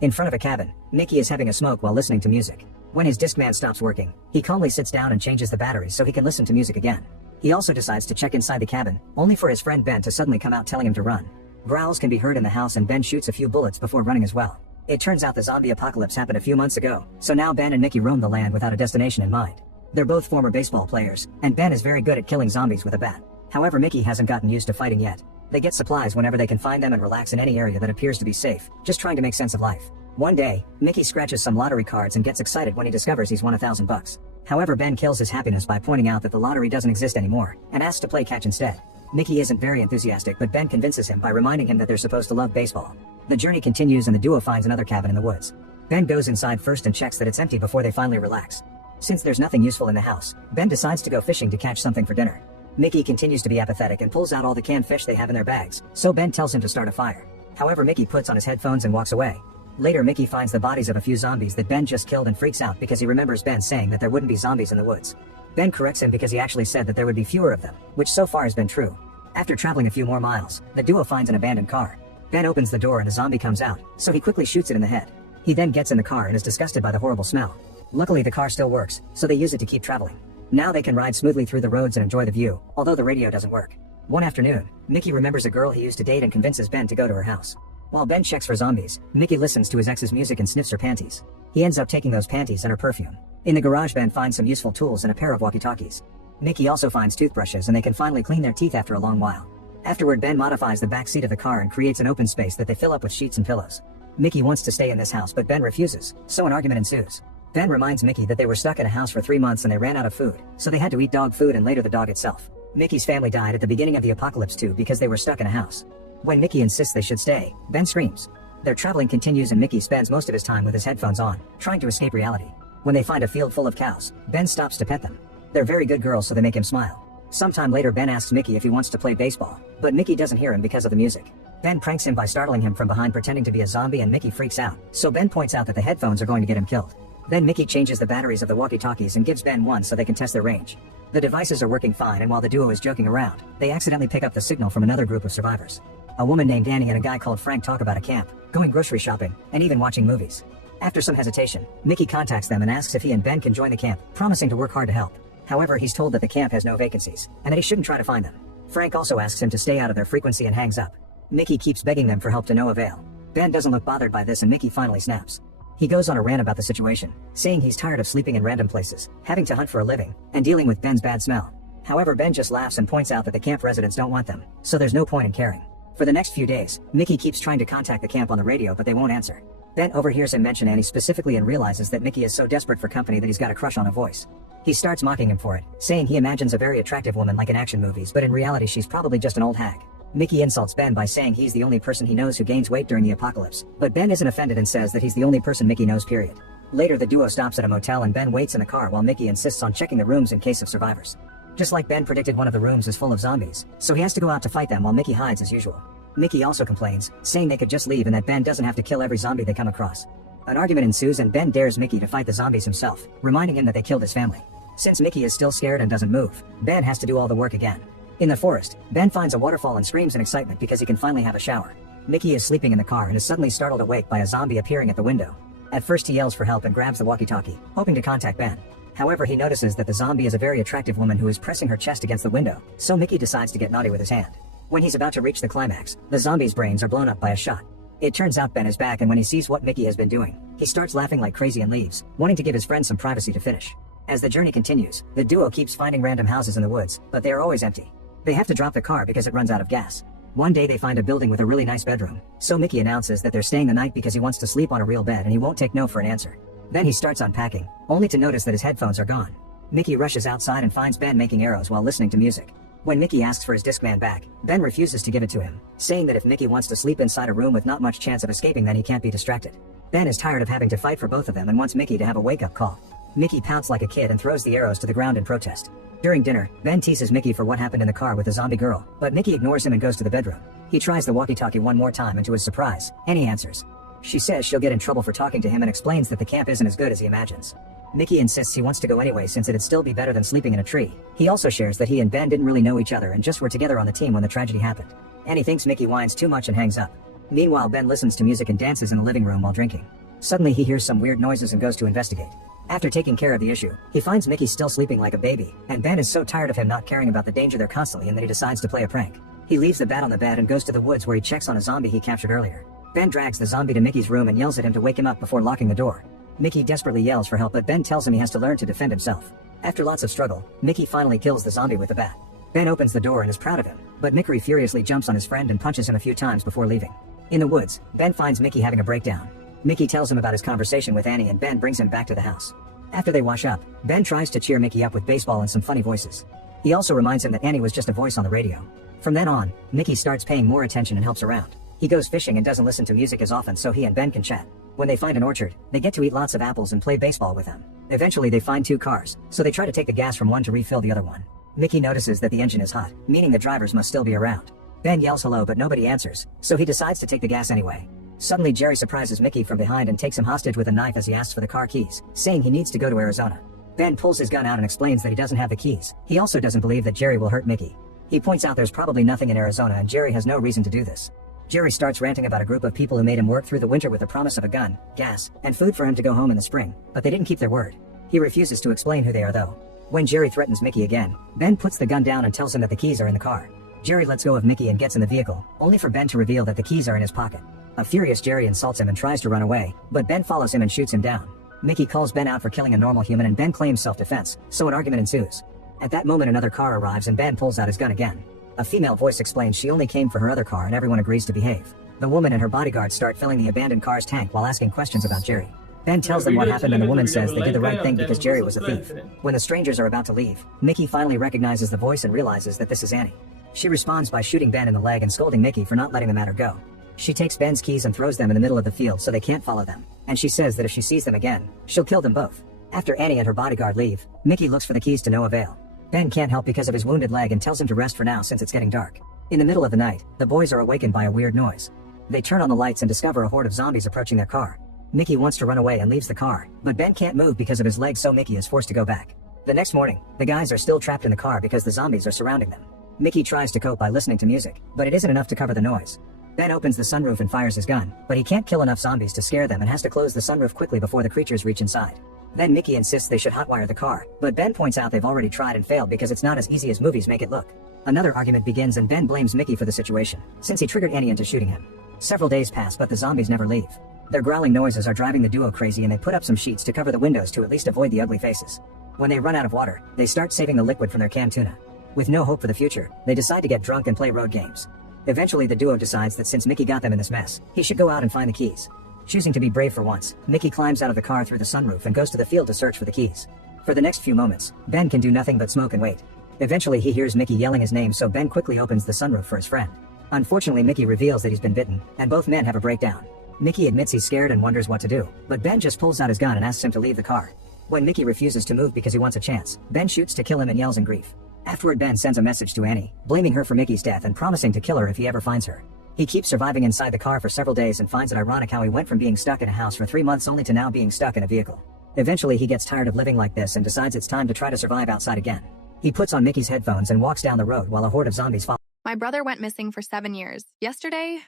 In front of a cabin, Mickey is having a smoke while listening to music. When his Discman stops working, he calmly sits down and changes the batteries so he can listen to music again. He also decides to check inside the cabin, only for his friend Ben to suddenly come out telling him to run. Growls can be heard in the house and Ben shoots a few bullets before running as well. It turns out the zombie apocalypse happened a few months ago, so now Ben and Mickey roam the land without a destination in mind. They're both former baseball players, and Ben is very good at killing zombies with a bat. However, Mickey hasn't gotten used to fighting yet. They get supplies whenever they can find them and relax in any area that appears to be safe, just trying to make sense of life. One day, Mickey scratches some lottery cards and gets excited when he discovers he's won $1,000. However, Ben kills his happiness by pointing out that the lottery doesn't exist anymore, and asks to play catch instead. Mickey isn't very enthusiastic, but Ben convinces him by reminding him that they're supposed to love baseball. The journey continues and the duo finds another cabin in the woods. Ben goes inside first and checks that it's empty before they finally relax. Since there's nothing useful in the house, Ben decides to go fishing to catch something for dinner. Mickey continues to be apathetic and pulls out all the canned fish they have in their bags, so Ben tells him to start a fire. However, Mickey puts on his headphones and walks away. Later, Mickey finds the bodies of a few zombies that Ben just killed and freaks out because he remembers Ben saying that there wouldn't be zombies in the woods. Ben corrects him because he actually said that there would be fewer of them, which so far has been true. After traveling a few more miles, the duo finds an abandoned car. Ben opens the door and a zombie comes out, so he quickly shoots it in the head. He then gets in the car and is disgusted by the horrible smell. Luckily, the car still works, so they use it to keep traveling. Now they can ride smoothly through the roads and enjoy the view, although the radio doesn't work. One afternoon, Mickey remembers a girl he used to date and convinces Ben to go to her house. While Ben checks for zombies, Mickey listens to his ex's music and sniffs her panties. He ends up taking those panties and her perfume. In the garage, Ben finds some useful tools and a pair of walkie-talkies. Mickey also finds toothbrushes and they can finally clean their teeth after a long while. Afterward, Ben modifies the back seat of the car and creates an open space that they fill up with sheets and pillows. Mickey wants to stay in this house, but Ben refuses, so an argument ensues. Ben reminds Mickey that they were stuck in a house for 3 months and they ran out of food, so they had to eat dog food and later the dog itself. Mickey's family died at the beginning of the apocalypse too because they were stuck in a house. When Mickey insists they should stay, Ben screams. Their traveling continues and Mickey spends most of his time with his headphones on, trying to escape reality. When they find a field full of cows, Ben stops to pet them. They're very good girls, so they make him smile. Sometime later, Ben asks Mickey if he wants to play baseball, but Mickey doesn't hear him because of the music. Ben pranks him by startling him from behind pretending to be a zombie and Mickey freaks out, so Ben points out that the headphones are going to get him killed. Then Mickey changes the batteries of the walkie-talkies and gives Ben one so they can test their range. The devices are working fine, and while the duo is joking around, they accidentally pick up the signal from another group of survivors. A woman named Danny and a guy called Frank talk about a camp, going grocery shopping, and even watching movies. After some hesitation, Mickey contacts them and asks if he and Ben can join the camp, promising to work hard to help. However, he's told that the camp has no vacancies, and that he shouldn't try to find them. Frank also asks him to stay out of their frequency and hangs up. Mickey keeps begging them for help to no avail. Ben doesn't look bothered by this and Mickey finally snaps. He goes on a rant about the situation, saying he's tired of sleeping in random places, having to hunt for a living, and dealing with Ben's bad smell. However, Ben just laughs and points out that the camp residents don't want them, so there's no point in caring. For the next few days, Mickey keeps trying to contact the camp on the radio, but they won't answer. Ben overhears him mention Annie specifically and realizes that Mickey is so desperate for company that he's got a crush on a voice. He starts mocking him for it, saying he imagines a very attractive woman like in action movies, but in reality she's probably just an old hag. Mickey insults Ben by saying he's the only person he knows who gains weight during the apocalypse, but Ben isn't offended and says that he's the only person Mickey knows, period. Later, the duo stops at a motel and Ben waits in the car while Mickey insists on checking the rooms in case of survivors. Just like Ben predicted, one of the rooms is full of zombies, so he has to go out to fight them while Mickey hides as usual. Mickey also complains, saying they could just leave and that Ben doesn't have to kill every zombie they come across. An argument ensues and Ben dares Mickey to fight the zombies himself, reminding him that they killed his family. Since Mickey is still scared and doesn't move, Ben has to do all the work again. In the forest, Ben finds a waterfall and screams in excitement because he can finally have a shower. Mickey is sleeping in the car and is suddenly startled awake by a zombie appearing at the window. At first he yells for help and grabs the walkie-talkie, hoping to contact Ben. However, he notices that the zombie is a very attractive woman who is pressing her chest against the window, so Mickey decides to get naughty with his hand. When he's about to reach the climax, the zombie's brains are blown up by a shot. It turns out Ben is back, and when he sees what Mickey has been doing, he starts laughing like crazy and leaves, wanting to give his friend some privacy to finish. As the journey continues, the duo keeps finding random houses in the woods, but they are always empty. They have to drop the car because it runs out of gas. One day they find a building with a really nice bedroom, so Mickey announces that they're staying the night because he wants to sleep on a real bed and he won't take no for an answer. Then he starts unpacking, only to notice that his headphones are gone. Mickey rushes outside and finds Ben making arrows while listening to music. When Mickey asks for his Discman back, Ben refuses to give it to him, saying that if Mickey wants to sleep inside a room with not much chance of escaping, then he can't be distracted. Ben is tired of having to fight for both of them and wants Mickey to have a wake-up call. Mickey pouts like a kid and throws the arrows to the ground in protest. During dinner, Ben teases Mickey for what happened in the car with the zombie girl, but Mickey ignores him and goes to the bedroom. He tries the walkie-talkie one more time and to his surprise, Annie answers. She says she'll get in trouble for talking to him and explains that the camp isn't as good as he imagines. Mickey insists he wants to go anyway since it'd still be better than sleeping in a tree. He also shares that he and Ben didn't really know each other and just were together on the team when the tragedy happened. Annie thinks Mickey whines too much and hangs up. Meanwhile, Ben listens to music and dances in the living room while drinking. Suddenly he hears some weird noises and goes to investigate. After taking care of the issue, he finds Mickey still sleeping like a baby, and Ben is so tired of him not caring about the danger they're constantly in that he decides to play a prank. He leaves the bat on the bed and goes to the woods where he checks on a zombie he captured earlier. Ben drags the zombie to Mickey's room and yells at him to wake him up before locking the door. Mickey desperately yells for help, but Ben tells him he has to learn to defend himself. After lots of struggle, Mickey finally kills the zombie with the bat. Ben opens the door and is proud of him, but Mickey furiously jumps on his friend and punches him a few times before leaving. In the woods, Ben finds Mickey having a breakdown. Mickey tells him about his conversation with Annie and Ben brings him back to the house. After they wash up, Ben tries to cheer Mickey up with baseball and some funny voices. He also reminds him that Annie was just a voice on the radio. From then on, Mickey starts paying more attention and helps around. He goes fishing and doesn't listen to music as often so he and Ben can chat. When they find an orchard, they get to eat lots of apples and play baseball with them. Eventually they find 2 cars, so they try to take the gas from one to refill the other one. Mickey notices that the engine is hot, meaning the drivers must still be around. Ben yells hello but nobody answers, so he decides to take the gas anyway. Suddenly Jerry surprises Mickey from behind and takes him hostage with a knife as he asks for the car keys, saying he needs to go to Arizona. Ben pulls his gun out and explains that he doesn't have the keys. He also doesn't believe that Jerry will hurt Mickey. He points out there's probably nothing in Arizona and Jerry has no reason to do this. Jerry starts ranting about a group of people who made him work through the winter with the promise of a gun, gas, and food for him to go home in the spring, but they didn't keep their word. He refuses to explain who they are though. When Jerry threatens Mickey again, Ben puts the gun down and tells him that the keys are in the car. Jerry lets go of Mickey and gets in the vehicle, only for Ben to reveal that the keys are in his pocket. A furious Jerry insults him and tries to run away, but Ben follows him and shoots him down. Mickey calls Ben out for killing a normal human and Ben claims self-defense, so an argument ensues. At that moment another car arrives and Ben pulls out his gun again. A female voice explains she only came for her other car and everyone agrees to behave. The woman and her bodyguards start filling the abandoned car's tank while asking questions about Jerry. Ben tells them what happened and the woman says they did the right thing because Jerry was a thief. When the strangers are about to leave, Mickey finally recognizes the voice and realizes that this is Annie. She responds by shooting Ben in the leg and scolding Mickey for not letting the matter go. She takes Ben's keys and throws them in the middle of the field so they can't follow them, and she says that if she sees them again, she'll kill them both. After Annie and her bodyguard leave, Mickey looks for the keys to no avail. Ben can't help because of his wounded leg and tells him to rest for now since it's getting dark. In the middle of the night, the boys are awakened by a weird noise. They turn on the lights and discover a horde of zombies approaching their car. Mickey wants to run away and leaves the car, but Ben can't move because of his leg so Mickey is forced to go back. The next morning, the guys are still trapped in the car because the zombies are surrounding them. Mickey tries to cope by listening to music, but it isn't enough to cover the noise. Ben opens the sunroof and fires his gun, but he can't kill enough zombies to scare them and has to close the sunroof quickly before the creatures reach inside. Then Mickey insists they should hotwire the car, but Ben points out they've already tried and failed because it's not as easy as movies make it look. Another argument begins and Ben blames Mickey for the situation, since he triggered Annie into shooting him. Several days pass but the zombies never leave. Their growling noises are driving the duo crazy and they put up some sheets to cover the windows to at least avoid the ugly faces. When they run out of water, they start saving the liquid from their canned tuna. With no hope for the future, they decide to get drunk and play road games. Eventually the duo decides that since Mickey got them in this mess, he should go out and find the keys. Choosing to be brave for once, Mickey climbs out of the car through the sunroof and goes to the field to search for the keys. For the next few moments, Ben can do nothing but smoke and wait. Eventually he hears Mickey yelling his name so Ben quickly opens the sunroof for his friend. Unfortunately Mickey reveals that he's been bitten, and both men have a breakdown. Mickey admits he's scared and wonders what to do, but Ben just pulls out his gun and asks him to leave the car. When Mickey refuses to move because he wants a chance, Ben shoots to kill him and yells in grief. Afterward Ben sends a message to Annie, blaming her for Mickey's death and promising to kill her if he ever finds her. He keeps surviving inside the car for several days and finds it ironic how he went from being stuck in a house for 3 months only to now being stuck in a vehicle. Eventually he gets tired of living like this and decides it's time to try to survive outside again. He puts on Mickey's headphones and walks down the road while a horde of zombies follow. My brother went missing for 7 years. Yesterday,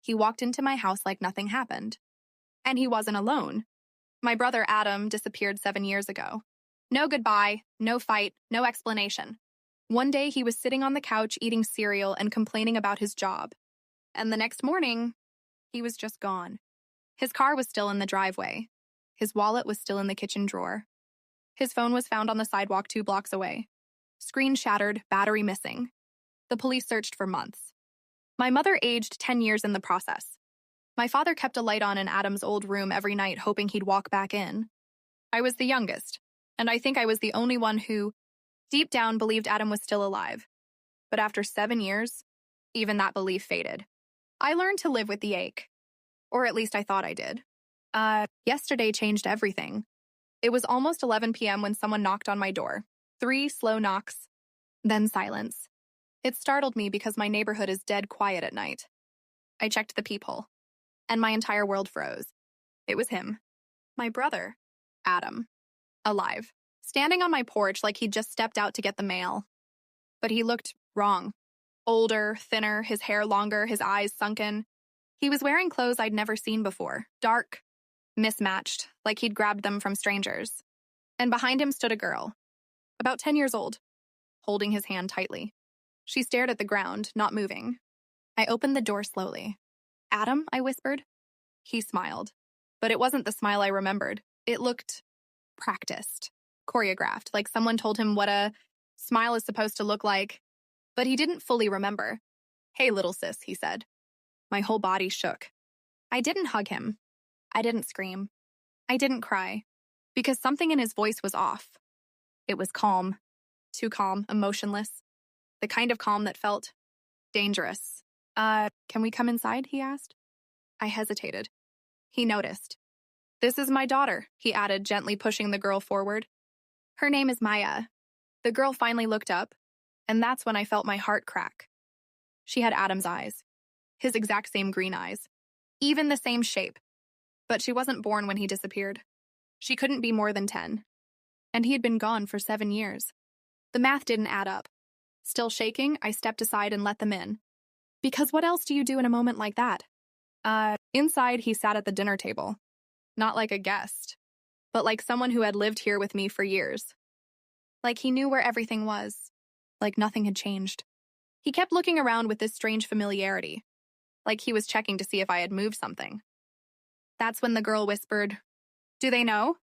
he walked into my house like nothing happened. And he wasn't alone. My brother Adam disappeared 7 years ago. No goodbye, no fight, no explanation. One day he was sitting on the couch eating cereal and complaining about his job. And the next morning, he was just gone. His car was still in the driveway. His wallet was still in the kitchen drawer. His phone was found on the sidewalk 2 blocks away. Screen shattered, battery missing. The police searched for months. My mother aged 10 years in the process. My father kept a light on in Adam's old room every night, hoping he'd walk back in. I was the youngest, and I think I was the only one who, deep down, believed Adam was still alive. But after 7 years, even that belief faded. I learned to live with the ache. Or at least I thought I did. Yesterday changed everything. It was almost 11 p.m. when someone knocked on my door. 3 slow knocks, then silence. It startled me because my neighborhood is dead quiet at night. I checked the peephole, and my entire world froze. It was him. My brother, Adam. Alive. Standing on my porch like he'd just stepped out to get the mail. But he looked wrong. Older, thinner, his hair longer, his eyes sunken. He was wearing clothes I'd never seen before, dark, mismatched, like he'd grabbed them from strangers. And behind him stood a girl, about 10 years old, holding his hand tightly. She stared at the ground, not moving. I opened the door slowly. "Adam?" I whispered. He smiled, but it wasn't the smile I remembered. It looked practiced, choreographed, like someone told him what a smile is supposed to look like, but he didn't fully remember. "Hey, little sis," he said. My whole body shook. I didn't hug him. I didn't scream. I didn't cry, because something in his voice was off. It was calm, too calm, emotionless, the kind of calm that felt dangerous. Can we come inside?" he asked. I hesitated. He noticed. "This is my daughter," he added, gently pushing the girl forward. "Her name is Maya." The girl finally looked up, and that's when I felt my heart crack. She had Adam's eyes, his exact same green eyes, even the same shape. But she wasn't born when he disappeared. She couldn't be more than 10. And he had been gone for 7 years. The math didn't add up. Still shaking, I stepped aside and let them in. Because what else do you do in a moment like that? Inside, he sat at the dinner table. Not like a guest, but like someone who had lived here with me for years. Like he knew where everything was. Like nothing had changed. He kept looking around with this strange familiarity. Like he was checking to see if I had moved something. That's when the girl whispered, "Do they know?"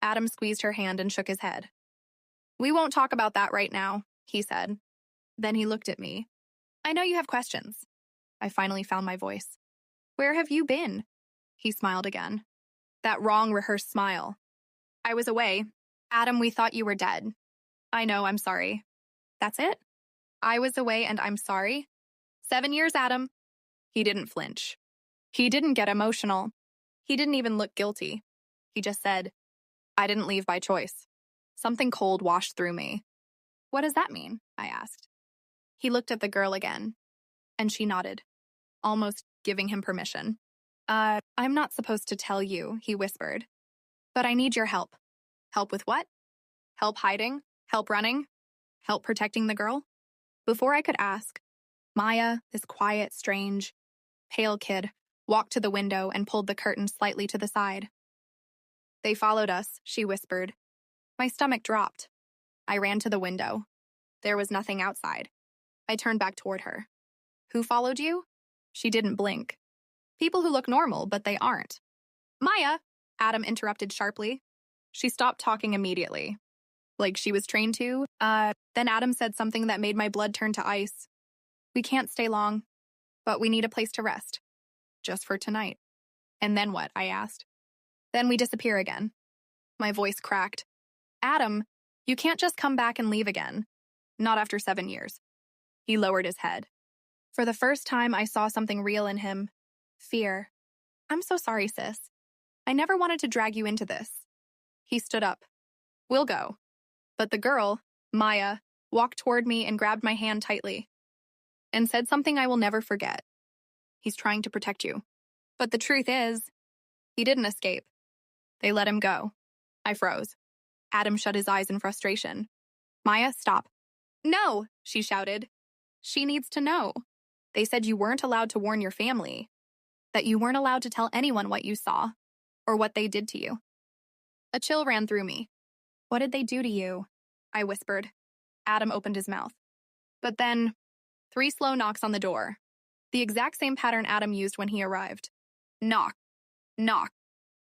Adam squeezed her hand and shook his head. "We won't talk about that right now," he said. Then he looked at me. "I know you have questions." I finally found my voice. "Where have you been?" He smiled again. That wrong rehearsed smile. "I was away. Adam, we thought you were dead." "I know, I'm sorry." "That's it?" "I was away and I'm sorry." 7 years, Adam. He didn't flinch. He didn't get emotional. He didn't even look guilty. He just said, "I didn't leave by choice." Something cold washed through me. "What does that mean?" I asked. He looked at the girl again, and she nodded, almost giving him permission. I'm not supposed to tell you," he whispered, "but I need your help." "Help with what?" "Help hiding? Help running? Help protecting the girl?" Before I could ask, Maya, this quiet, strange, pale kid, walked to the window and pulled the curtain slightly to the side. "They followed us," she whispered. My stomach dropped. I ran to the window. There was nothing outside. I turned back toward her. "Who followed you?" She didn't blink. "People who look normal, but they aren't." "Maya!" Adam interrupted sharply. She stopped talking immediately, like she was trained to. Then Adam said something that made my blood turn to ice. "We can't stay long, but we need a place to rest. Just for tonight." "And then what?" I asked. "Then we disappear again." My voice cracked. "Adam, you can't just come back and leave again. Not after 7 years." He lowered his head. For the first time, I saw something real in him. Fear. "I'm so sorry, sis. I never wanted to drag you into this." He stood up. "We'll go." But the girl, Maya, walked toward me and grabbed my hand tightly and said something I will never forget. "He's trying to protect you." But the truth is, he didn't escape. They let him go. I froze. Adam shut his eyes in frustration. "Maya, stop." "No," she shouted. "She needs to know. They said you weren't allowed to warn your family, that you weren't allowed to tell anyone what you saw or what they did to you." A chill ran through me. "What did they do to you?" I whispered. Adam opened his mouth. But then, 3 slow knocks on the door. The exact same pattern Adam used when he arrived. Knock, knock,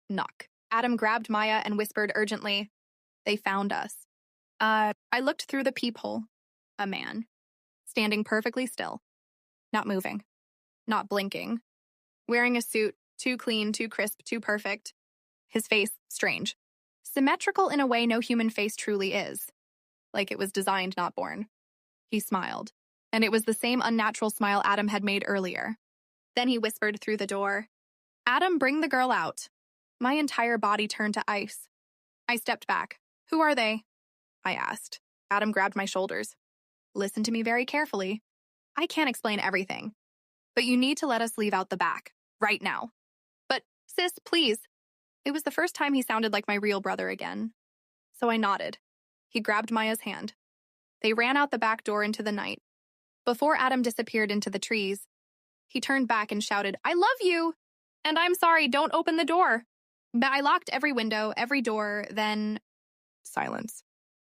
knock. Adam grabbed Maya and whispered urgently, "They found us." I looked through the peephole. A man, standing perfectly still, not moving, not blinking, wearing a suit, too clean, too crisp, too perfect. His face, strange. Symmetrical in a way no human face truly is. Like it was designed, not born. He smiled, and it was the same unnatural smile Adam had made earlier. Then he whispered through the door, "Adam, bring the girl out." My entire body turned to ice. I stepped back. "Who are they?" I asked. Adam grabbed my shoulders. "Listen to me very carefully. I can't explain everything, but you need to let us leave out the back, right now." "But, sis, please." It was the first time he sounded like my real brother again. So I nodded. He grabbed Maya's hand. They ran out the back door into the night. Before Adam disappeared into the trees, He turned back and shouted, "I love you! And I'm sorry, don't open the door." But I locked every window, every door, then silence.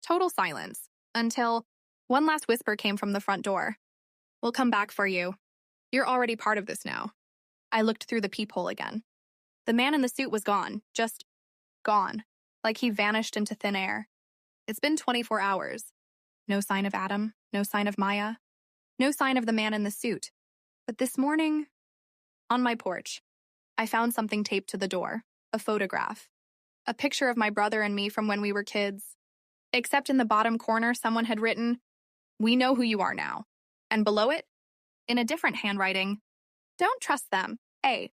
Total silence. Until one last whisper came from the front door. "We'll come back for you. You're already part of this now." I looked through the peephole again. The man in the suit was gone. Just gone. Like he vanished into thin air. It's been 24 hours. No sign of Adam. No sign of Maya. No sign of the man in the suit. But this morning, on my porch, I found something taped to the door. A photograph. A picture of my brother and me from when we were kids. Except in the bottom corner, someone had written, "We know who you are now." And below it, in a different handwriting, "Don't trust them. A.